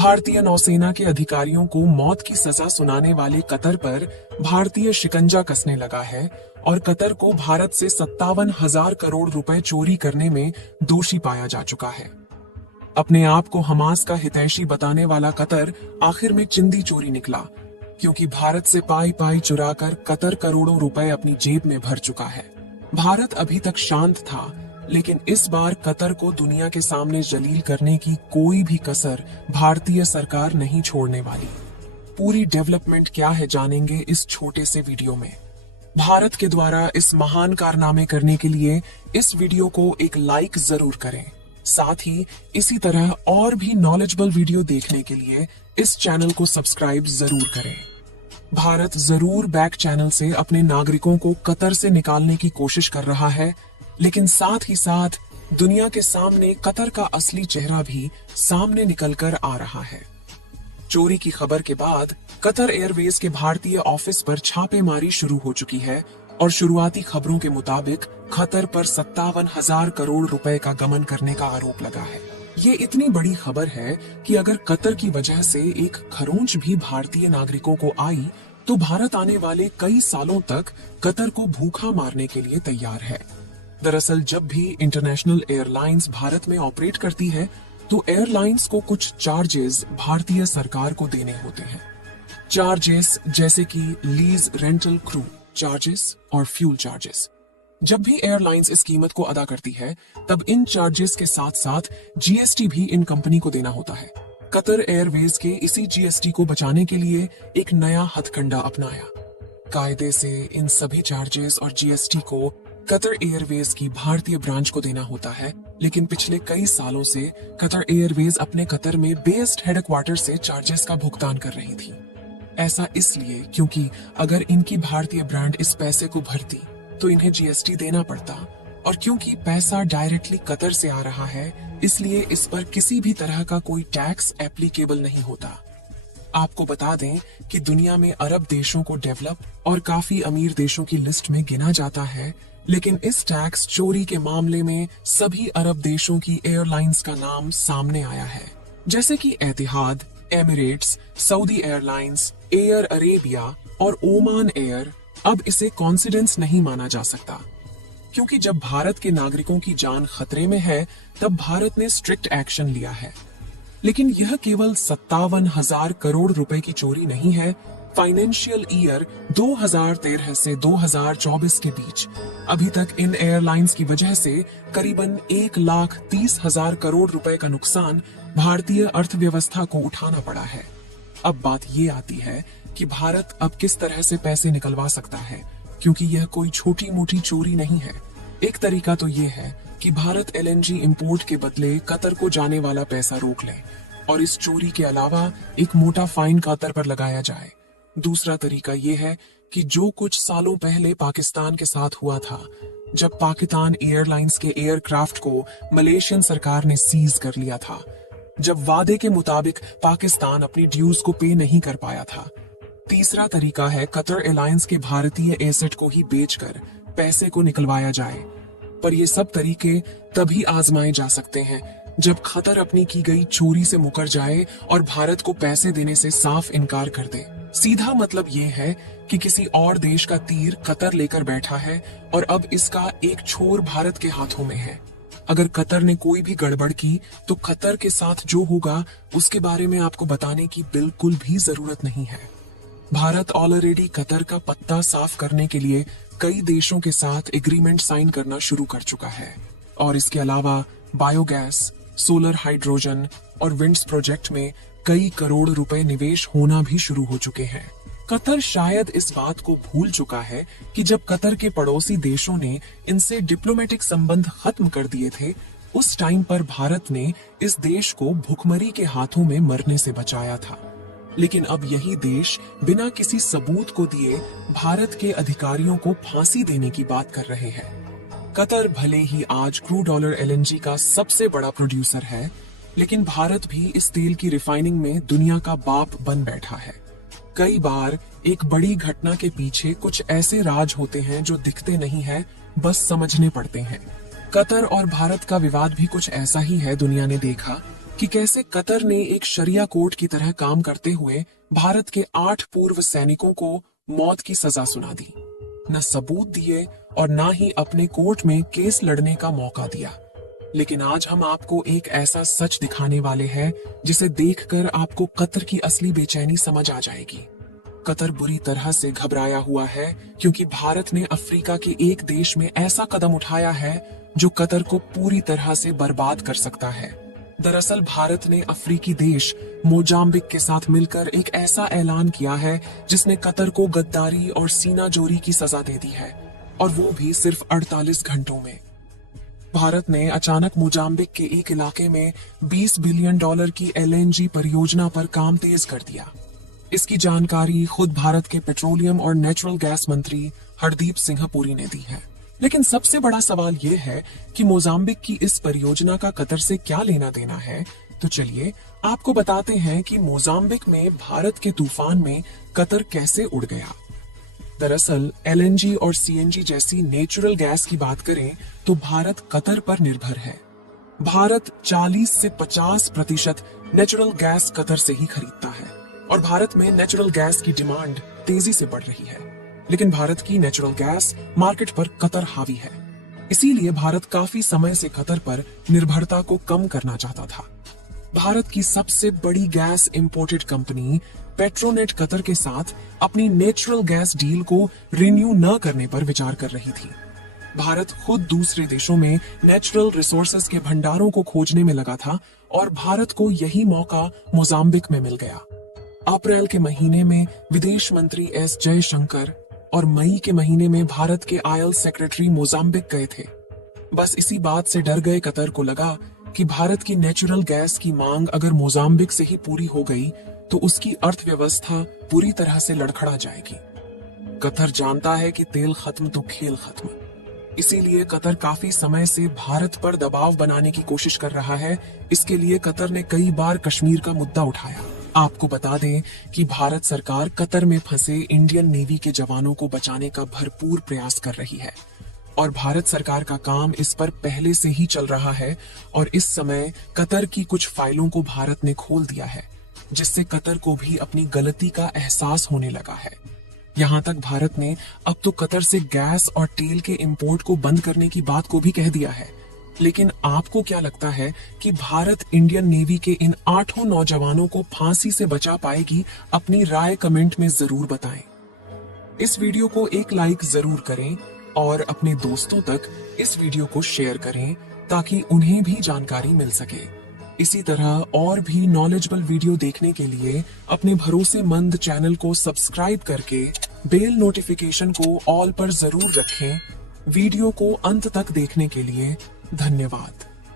भारतीय नौसेना के अधिकारियों को मौत की सजा सुनाने वाले कतर पर भारतीय शिकंजा कसने लगा है और कतर को भारत से 57,000 करोड़ रुपए चोरी करने में दोषी पाया जा चुका है। अपने आप को हमास का हितैषी बताने वाला कतर आखिर में चिंदी चोरी निकला, क्योंकि भारत से पाई पाई चुराकर कतर करोड़ों रुपए अपनी जेब में भर चुका है। भारत अभी तक शांत था, लेकिन इस बार कतर को दुनिया के सामने जलील करने की कोई भी कसर भारतीय सरकार नहीं छोड़ने वाली। पूरी डेवलपमेंट क्या है जानेंगे इस छोटे से वीडियो में। भारत के द्वारा इस महान कारनामे करने के लिए इस वीडियो को एक लाइक जरूर करें। साथ ही इसी तरह और भी नॉलेजेबल वीडियो देखने के लिए इस चैनल को सब्सक्राइब जरूर करें। भारत जरूर बैक चैनल से अपने नागरिकों को कतर से निकालने की कोशिश कर रहा है, लेकिन साथ ही साथ दुनिया के सामने कतर का असली चेहरा भी सामने निकलकर आ रहा है। चोरी की खबर के बाद कतर एयरवेज के भारतीय ऑफिस पर छापेमारी शुरू हो चुकी है और शुरुआती खबरों के मुताबिक कतर पर 57,000 करोड़ रुपए का गमन करने का आरोप लगा है। ये इतनी बड़ी खबर है कि अगर कतर की वजह से एक खरोंच भी भारतीय नागरिकों को आई तो भारत आने वाले कई सालों तक कतर को भूखा मारने के लिए तैयार है। दरअसल जब भी इंटरनेशनल एयरलाइंस भारत में ऑपरेट करती है तो एयरलाइंस को कुछ चार्जेस भारतीय सरकार को देने होते हैं। चार्जेस जैसे कि लीज रेंटल क्रू चार्जेस और फ्यूल चार्जेस। जब भी एयरलाइंस इस कीमत को अदा करती है तब इन चार्जेस के साथ साथ जीएसटी भी इन कंपनी को देना होता है। कतर एयरवेज के इसी जीएसटी को बचाने के लिए एक नया हथकंडा अपनाया। कायदे से इन सभी चार्जेस और जीएसटी को कतर एयरवेज की भारतीय ब्रांच को देना होता है, लेकिन पिछले कई सालों से कतर एयरवेज अपने कतर में बेस्ड हेडक्वार्टर से चार्जेस का भुगतान कर रही थी। ऐसा इसलिए क्योंकि अगर इनकी भारतीय ब्रांड इस पैसे को भरती तो इन्हें जीएसटी देना पड़ता, और क्योंकि पैसा डायरेक्टली कतर से आ रहा है इसलिए इस पर किसी भी तरह का कोई टैक्स एप्लीकेबल नहीं होता। आपको बता दें कि दुनिया में अरब देशों को डेवलप और काफी अमीर देशों की लिस्ट में गिना जाता है, लेकिन इस टैक्स चोरी के मामले में सभी अरब देशों की एयरलाइंस का नाम सामने आया है, जैसे कि Etihad, Emirates, Saudi Airlines, Air Arabia और ओमान एयर। अब इसे कॉन्सिडेंस नहीं माना जा सकता, क्योंकि जब भारत के नागरिकों की जान खतरे में है तब भारत ने स्ट्रिक्ट एक्शन लिया है। लेकिन यह केवल 57,000 करोड़ रुपए की चोरी नहीं है। फाइनेंशियल ईयर 2013 से 2024 के बीच अभी तक इन एयरलाइंस की वजह से करीबन 1,30,000 करोड़ रुपए का नुकसान भारतीय अर्थव्यवस्था को उठाना पड़ा है। अब बात ये आती है कि भारत अब किस तरह से पैसे निकलवा सकता है, क्योंकि यह कोई छोटी मोटी चोरी नहीं है। एक तरीका तो ये है कि भारत एलएनजी इंपोर्ट के बदले कतर को जाने वाला पैसा रोक ले और इस चोरी के अलावा एक मोटा फाइन कतर पर लगाया जाए। दूसरा तरीका ये है कि जो कुछ सालों पहले पाकिस्तान के साथ हुआ था, जब पाकिस्तान एयरलाइंस के एयरक्राफ्ट को मलेशियन सरकार ने सीज कर लिया था, जब वादे के मुताबिक पाकिस्तान अपनी ड्यूज को पे नहीं कर पाया था। तीसरा तरीका है कतर एयरलाइंस के भारतीय एसेट को ही बेचकर पैसे को निकलवाया जाए, पर ये सब तरीके तभी आजमाए जा सकते हैं जब कतर अपनी की गई चोरी से मुकर जाए और भारत को पैसे देने से साफ इनकार कर दे। सीधा मतलब ये है कि किसी और देश का तीर कतर लेकर बैठा है और अब इसका एक छोर भारत के हाथों में है। अगर कतर ने कोई भी गड़बड़ की तो कतर के साथ जो होगा उसके बारे में आपको बताने की बिल्कुल भी जरूरत नहीं है। भारत ऑलरेडी कतर का पत्ता साफ करने के लिए कई देशों के साथ एग्रीमेंट साइन करना शुरू कर चुका है, और इसके अलावा बायोगैस, सोलर हाइड्रोजन और विंड्स प्रोजेक्ट में कई करोड़ रुपए निवेश होना भी शुरू हो चुके हैं। कतर शायद इस बात को भूल चुका है कि जब कतर के पड़ोसी देशों ने इनसे डिप्लोमेटिक संबंध खत्म कर दिए थे, उस टाइम पर भारत ने इस देश को भुखमरी के हाथों में मरने से बचाया था। लेकिन अब यही देश बिना किसी सबूत को दिए भारत के अधिकारियों को फांसी देने की बात कर रहे हैं। कतर भले ही आज क्रूड ऑयल एलएनजी का सबसे बड़ा प्रोड्यूसर है, लेकिन भारत भी इस तेल की रिफाइनिंग में दुनिया का बाप बन बैठा है। कई बार एक बड़ी घटना के पीछे कुछ ऐसे राज होते हैं जो दिखते नहीं है, बस समझने पड़ते हैं। कतर और भारत का विवाद भी कुछ ऐसा ही है। दुनिया ने देखा कि कैसे कतर ने एक शरिया कोर्ट की तरह काम करते हुए भारत के 8 पूर्व सैनिकों को मौत की सजा सुना दी, न सबूत दिए और न ही अपने कोर्ट में केस लड़ने का मौका दिया। लेकिन आज हम आपको एक ऐसा सच दिखाने वाले हैं जिसे देखकर आपको कतर की असली बेचैनी समझ आ जाएगी। कतर बुरी तरह से घबराया हुआ है क्योंकि भारत ने अफ्रीका के एक देश में ऐसा कदम उठाया है जो कतर को पूरी तरह से बर्बाद कर सकता है। दरअसल भारत ने अफ्रीकी देश मोजाम्बिक के साथ मिलकर एक ऐसा ऐलान किया है जिसने कतर को गद्दारी और सीनाजोरी की सजा दे दी है, और वो भी सिर्फ 48 घंटों में। भारत ने अचानक मोजाम्बिक के एक इलाके में $20 बिलियन की LNG परियोजना पर काम तेज कर दिया। इसकी जानकारी खुद भारत के पेट्रोलियम और नेचुरल गैस मंत्री हरदीप सिंह पुरी ने दी है। लेकिन सबसे बड़ा सवाल यह है कि मोजाम्बिक की इस परियोजना का कतर से क्या लेना देना है। तो चलिए आपको बताते हैं कि मोजाम्बिक में भारत के तूफान में कतर कैसे उड़ गया। दरअसल LNG और CNG जैसी नेचुरल गैस की बात करें तो भारत कतर पर निर्भर है। भारत 40 से 50% नेचुरल गैस कतर से ही खरीदता है और भारत में नेचुरल गैस की डिमांड तेजी से बढ़ रही है। लेकिन भारत की नेचुरल गैस मार्केट पर कतर हावी है, इसीलिए भारत काफी समय से कतर पर निर्भरता को कम करना चाहता था। भारत की सबसे बड़ी gas imported company Petronet Qatar के साथ अपनी नेचुरल गैस डील को रिन्यू न करने पर विचार कर रही थी। भारत खुद दूसरे देशों में नेचुरल रिसोर्सेज के भंडारों को खोजने में लगा था और भारत को यही मौका मोजाम्बिक में मिल गया। अप्रैल के महीने में विदेश मंत्री एस जयशंकर और मई के महीने में भारत के आयल सेक्रेटरी मोजाम्बिक गए थे। बस इसी बात से डर गए कतर को लगा कि भारत की नेचुरल गैस की मांग अगर मोजाम्बिक से ही पूरी हो गई तो उसकी अर्थव्यवस्था पूरी तरह से लड़खड़ा जाएगी। कतर जानता है कि तेल खत्म तो खेल खत्म, इसीलिए कतर काफी समय से भारत पर दबाव बनाने की कोशिश कर रहा है। इसके लिए कतर ने कई बार कश्मीर का मुद्दा उठाया। आपको बता दें कि भारत सरकार कतर में फंसे इंडियन नेवी के जवानों को बचाने का भरपूर प्रयास कर रही है और भारत सरकार का काम इस पर पहले से ही चल रहा है। और इस समय कतर की कुछ फाइलों को भारत ने खोल दिया है, जिससे कतर को भी अपनी गलती का एहसास होने लगा है। यहाँ तक भारत ने अब तो कतर से गैस और तेल के इंपोर्ट को बंद करने की बात को भी कह दिया है। लेकिन आपको क्या लगता है कि भारत इंडियन नेवी के इन 8 नौजवानों को फांसी से बचा पाएगी? अपनी राय कमेंट में जरूर बताएं। इस वीडियो को एक लाइक जरूर करें और अपने दोस्तों तक इस वीडियो को शेयर करें ताकि उन्हें भी जानकारी मिल सके। इसी तरह और भी नॉलेजेबल वीडियो देखने के लिए अपने भरोसेमंद चैनल को सब्सक्राइब करके बेल नोटिफिकेशन को ऑल पर जरूर रखें। वीडियो को अंत तक देखने के लिए धन्यवाद।